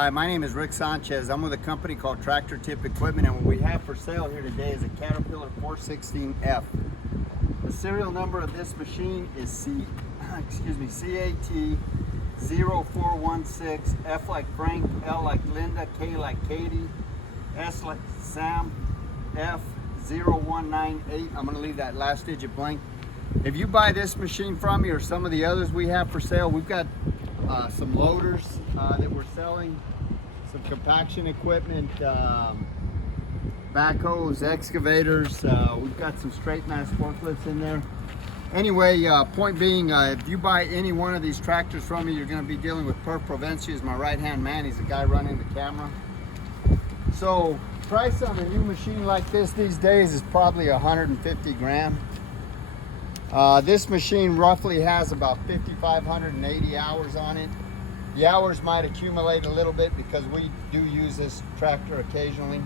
Hi, my name is Rick Sanchez. I'm with a company called Tractor Tip Equipment, and what we have for sale here today is a Caterpillar 416F. The serial number of this machine is CAT0416, F like Frank, L like Linda, K like Katie, S like Sam, F0198. I'm going to leave that last digit blank. If you buy this machine from me or some of the others we have for sale, we've got some loaders that we're selling, some compaction equipment, backhoes, excavators. We've got some straight mast forklifts in there. Anyway, point being, if you buy any one of these tractors from me, you're going to be dealing with Perf Provenci as my right-hand man. He's the guy running the camera. So, price on a new machine like this these days is probably 150 grand. This machine roughly has about 5,580 hours on it. The hours might accumulate a little bit because we do use this tractor occasionally.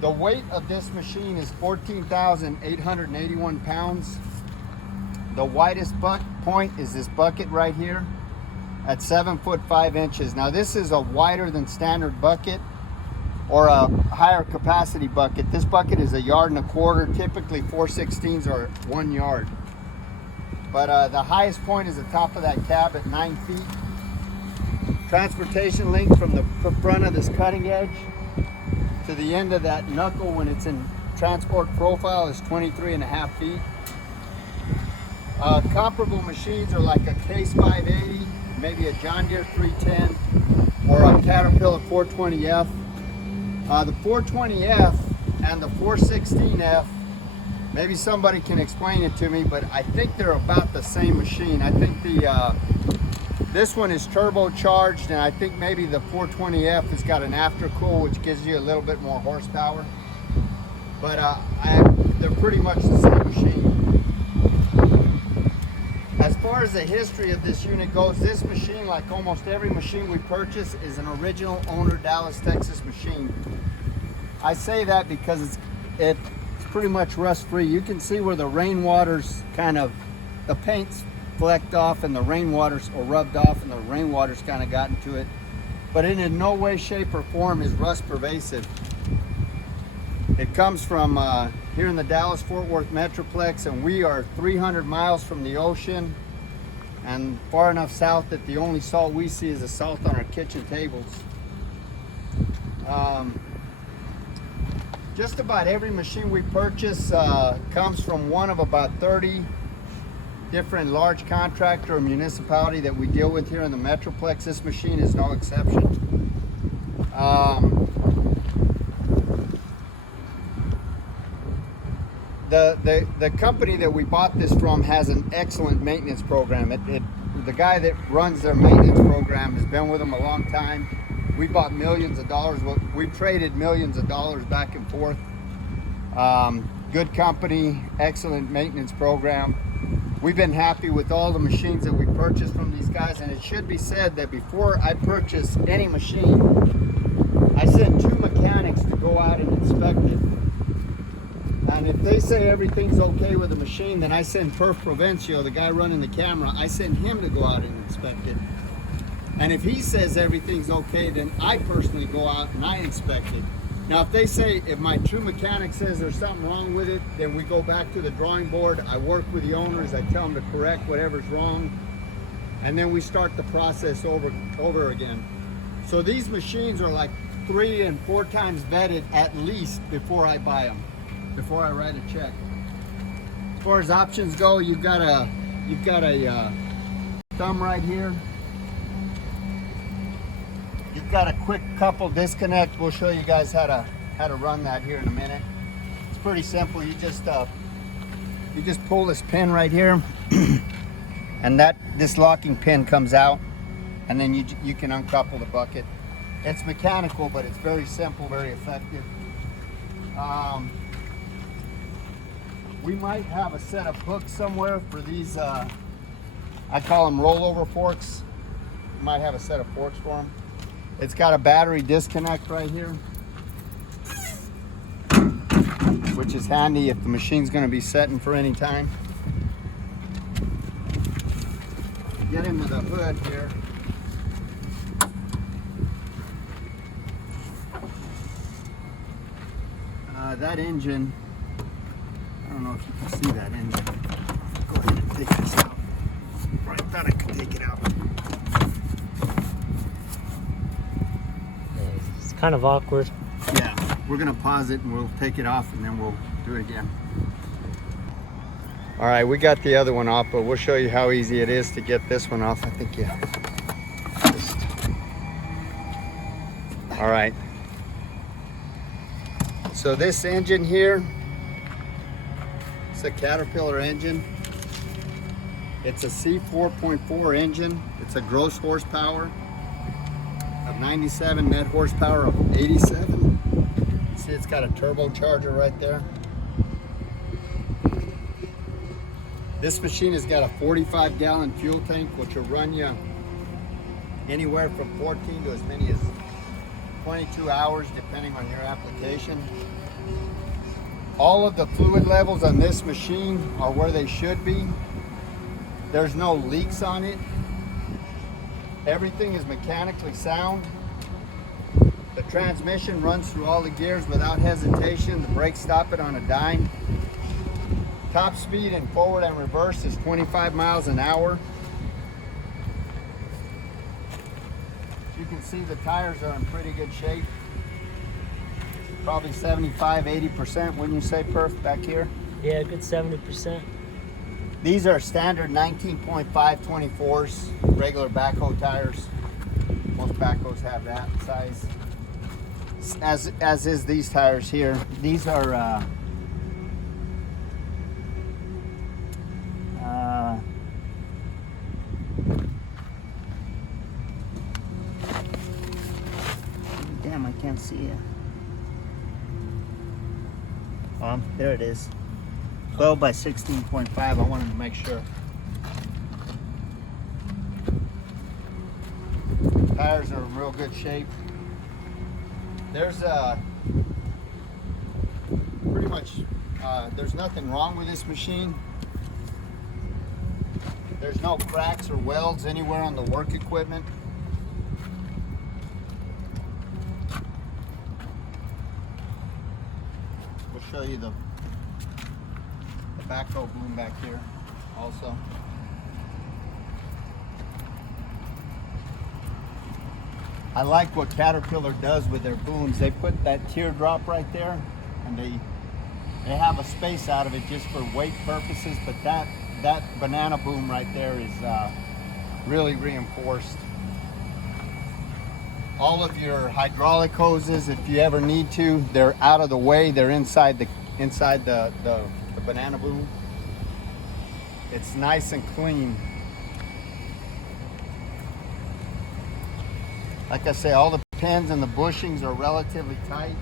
The weight of this machine is 14,881 pounds. The widest point is this bucket right here at 7 foot 5 inches. Now this is a wider than standard bucket or a higher capacity bucket. This bucket is 1.25 yards. Typically 4/16 are 1 yard. But the highest point is the top of that cab at 9 feet. Transportation length from the front of this cutting edge to the end of that knuckle when it's in transport profile is 23.5 feet. Comparable machines are like a Case 580, maybe a John Deere 310, or a Caterpillar 420F. The 420F and the 416F, maybe somebody can explain it to me, but I think they're about the same machine. I think this one is turbocharged, and I think maybe the 420F has got an aftercool, which gives you a little bit more horsepower. But they're pretty much the same machine. As far as the history of this unit goes, this machine, like almost every machine we purchase, is an original owner Dallas, Texas machine. I say that because it's pretty much rust-free. You can see where the rainwater's the paint's flecked off and the rainwater's or rubbed off and the rainwater's kind of gotten to it. But in no way, shape, or form is rust pervasive. It comes from here in the Dallas-Fort Worth Metroplex, and we are 300 miles from the ocean and far enough south that the only salt we see is the salt on our kitchen tables. Just about every machine we purchase comes from one of about 30 different large contractor or municipality that we deal with here in the Metroplex. This machine is no exception. The company that we bought this from has an excellent maintenance program. The guy that runs their maintenance program has been with them a long time. We bought millions of dollars. We've traded millions of dollars back and forth. Good company, excellent maintenance program. We've been happy with all the machines that we purchased from these guys, and it should be said that before I purchase any machine, I send 2 mechanics to go out and inspect it. And if they say everything's okay with the machine, then I send Perf Provenci, the guy running the camera, I send him to go out and inspect it. And if he says everything's okay, then I personally go out and I inspect it. Now, if my true mechanic says there's something wrong with it, then we go back to the drawing board. I work with the owners. I tell them to correct whatever's wrong. And then we start the process over again. So these machines are like 3 and 4 times vetted at least before I buy them, before I write a check. As far as options go, you've got a thumb right here. You've got a quick couple disconnect. We'll show you guys how to run that here in a minute. It's pretty simple. You just pull this pin right here, and this locking pin comes out, and then you can uncouple the bucket. It's mechanical, but it's very simple, very effective. We might have a set of hooks somewhere for these. I call them rollover forks. We might have a set of forks for them. It's got a battery disconnect right here, which is handy if the machine's going to be setting for any time. Get into the hood here. that engine, I don't know if you can see that engine. Go ahead and take this out. I thought I could take it out. It's kind of awkward. Yeah, we're gonna pause it and we'll take it off and then we'll do it again. All right, we got the other one off, but we'll show you how easy it is to get this one off. I think all right. So this engine here, it's a Caterpillar engine. It's a C4.4 engine. It's a gross horsepower of 97, net horsepower of 87. See, it's got a turbocharger right there. This machine has got a 45-gallon fuel tank, which will run you anywhere from 14 to as many as 22 hours, depending on your application. All of the fluid levels on this machine are where they should be. There's no leaks on it. Everything is mechanically sound. The transmission runs through all the gears without hesitation. The brakes stop it on a dime. Top speed in forward and reverse is 25 miles an hour. You can see the tires are in pretty good shape. Probably 75, 80%, wouldn't you say, Perf, back here? Yeah, a good 70%. These are standard 19.5 24s, regular backhoe tires. Most backhoes have that size. As is these tires here. These are damn, I can't see it. There it is. 12 by 16.5. I wanted to make sure. Tires are in real good shape. There's pretty much there's nothing wrong with this machine. There's no cracks or welds anywhere on the work equipment. We'll show you the backhoe boom back here also. I like what Caterpillar does with their booms. They put that teardrop right there, and they have a space out of it just for weight purposes, but that banana boom right there is really reinforced. All of your hydraulic hoses, if you ever need to, they're out of the way. They're inside the banana boom. It's nice and clean. Like I say, all the pins and the bushings are relatively tight.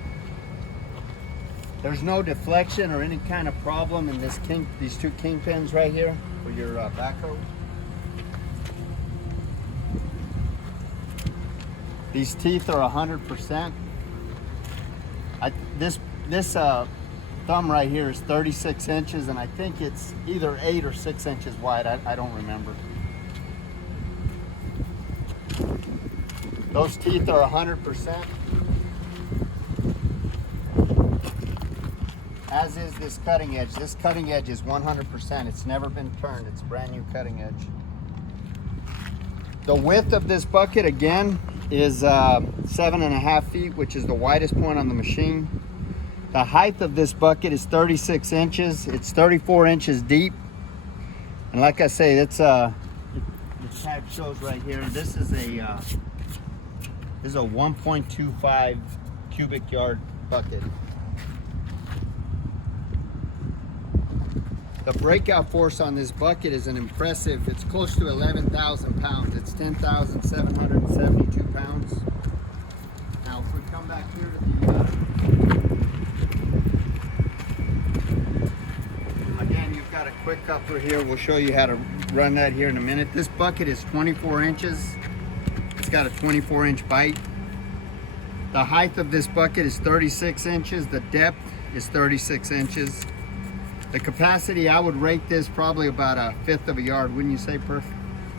There's no deflection or any kind of problem in these two kingpins right here for your backhoe. These teeth are 100%. This thumb right here is 36 inches, and I think it's either 8 or 6 inches wide. I don't remember. Those teeth are 100%. As is this cutting edge. This cutting edge is 100%. It's never been turned. It's a brand new cutting edge. The width of this bucket, again, is 7.5 feet, which is the widest point on the machine. The height of this bucket is 36 inches. It's 34 inches deep. And like I say, it's the tag shows right here. This is a 1.25 cubic yard bucket. The breakout force on this bucket is an impressive, it's close to 11,000 pounds. It's 10,772 pounds. Now, if we come back here to the, again, you've got a quick coupler here. We'll show you how to run that here in a minute. This bucket is 24 inches. It's got a 24-inch bite. The height of this bucket is 36 inches. The depth is 36 inches. The capacity, I would rate this probably about 1/5 of a yard, wouldn't you say, Perf?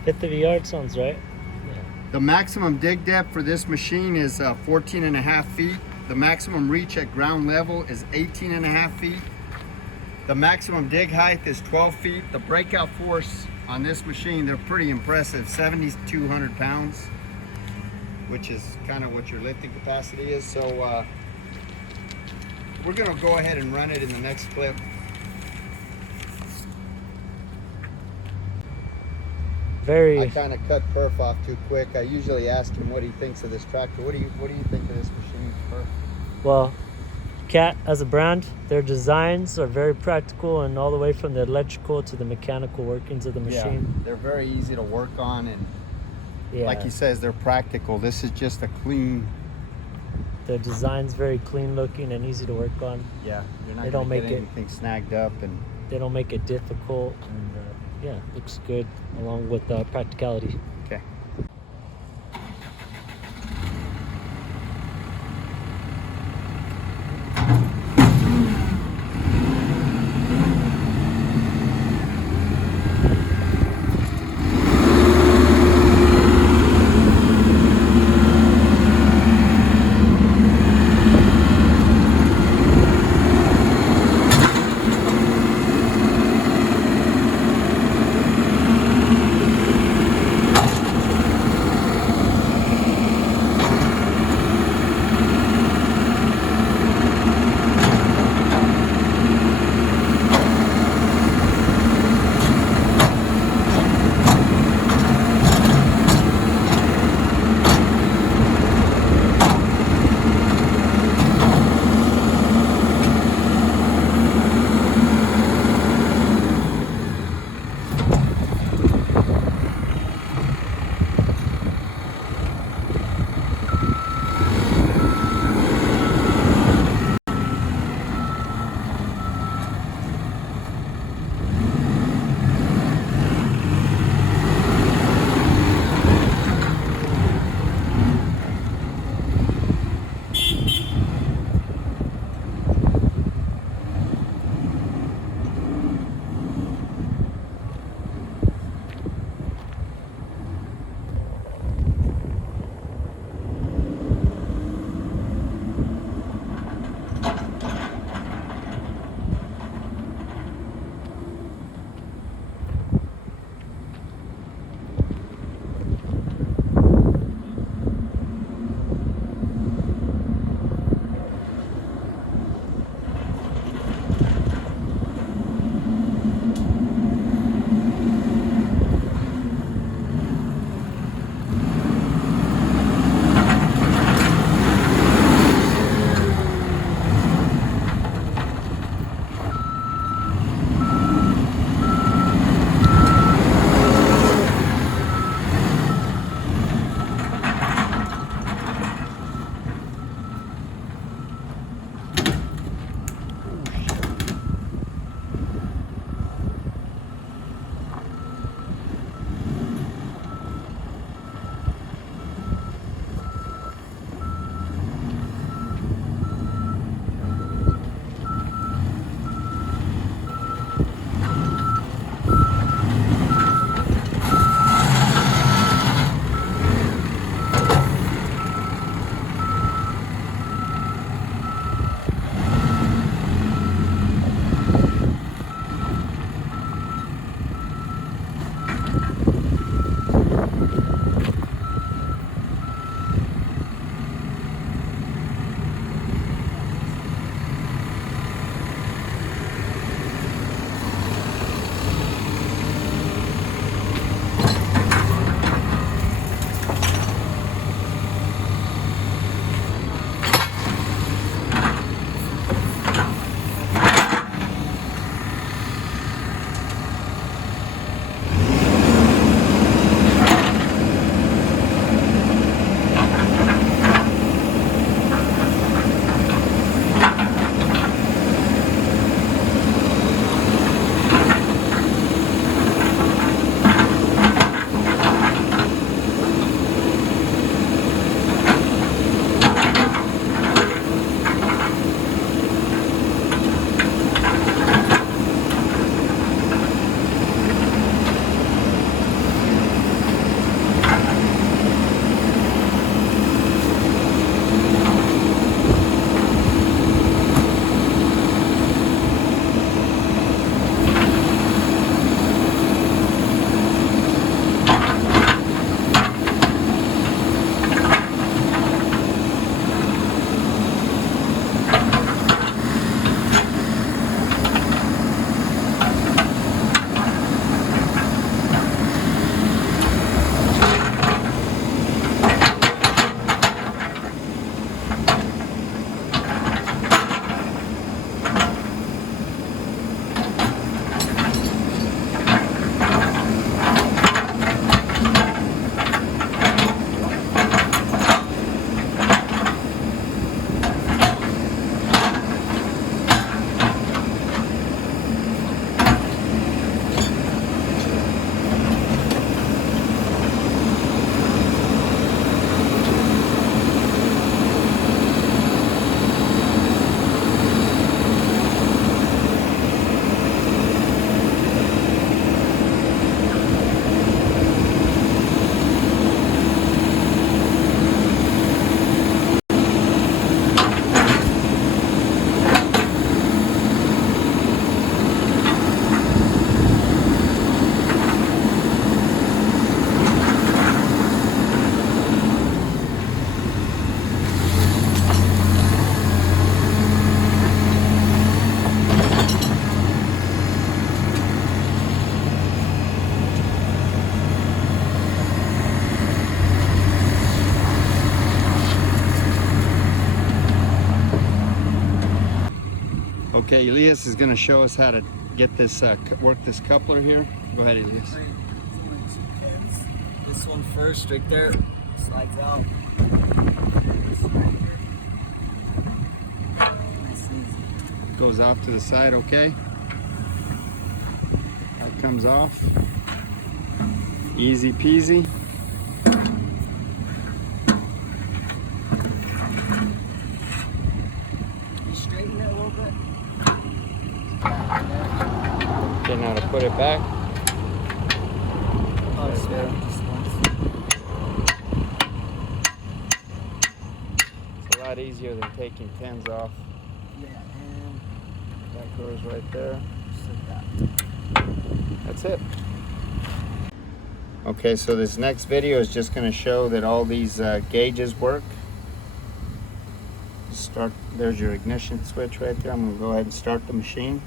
1/5 of a yard sounds right. Yeah. The maximum dig depth for this machine is 14.5 feet. The maximum reach at ground level is 18.5 feet. The maximum dig height is 12 feet. The breakout force on this machine, they're pretty impressive, 7,200 pounds, which is kind of what your lifting capacity is. So we're gonna go ahead and run it in the next clip. I kind of cut Perf off too quick. I usually ask him what he thinks of this tractor. What do you think of this machine, Perf? Well, Cat as a brand, their designs are very practical, and all the way from the electrical to the mechanical workings of the machine. Yeah, they're very easy to work on, and Yeah. like he says, they're practical. This is just a clean. Their design's very clean looking and easy to work on. Yeah, you're not They gonna don't get make it- anything snagged up, and They don't make it difficult, and yeah, looks good along with practicality. okay. Okay, Elias is going to show us how to get this, work this coupler here. Go ahead, Elias. This one first, right there, slides out. Nice and easy. Goes off to the side, okay? That comes off. Easy peasy. You straighten it a little bit. Okay, now to put it back. Oh, it's there. Just once. It's a lot easier than taking pins off. Yeah, and That goes right there. just like that. That's it. Okay, so this next video is just going to show that all these gauges work. Start. There's your ignition switch right there. I'm going to go ahead and start the machine.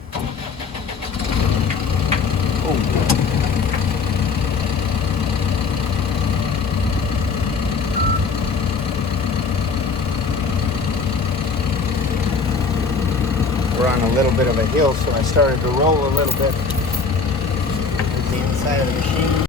We're on a little bit of a hill, so I started to roll a little bit with the inside of the machine.